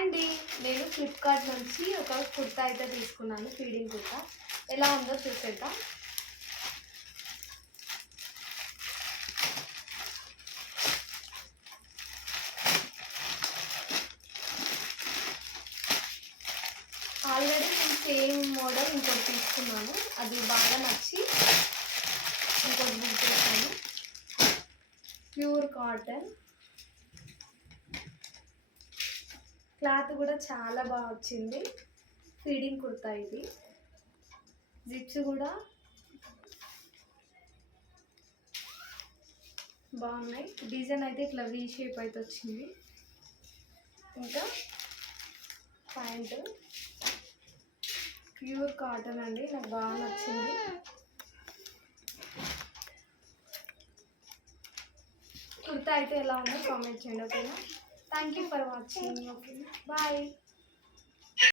Hi అండి, నేను Flipkart నుంచి ఒక కుర్తా అయితే తీసుకున్నాను. ఫీడింగ్ కుర్తా ఎలా ఉందో చూసేద్దాం. ఆల్రెడీ నేను సేమ్ మోడల్ ఇంకోటి తీసుకున్నాను, అది బాగా నచ్చి ఇంకోటి బుక్ చేశాను. ప్యూర్ కాటన్, క్లాత్ కూడా చాలా బాగా వచ్చింది. ఫీడింగ్ కుర్తా ఇది. జిప్స్ కూడా బాగున్నాయి. డిజైన్ అయితే ఇట్లా వీ షేప్ అయితే వచ్చింది. ఇంకా ప్యాంట్ ప్యూర్ కాటన్ అండి, నాకు బాగా నచ్చింది. కుర్తా అయితే ఎలా ఉందో కామెంట్ చేయండి. ఓకేనా? Thank you for watching. Okay, bye.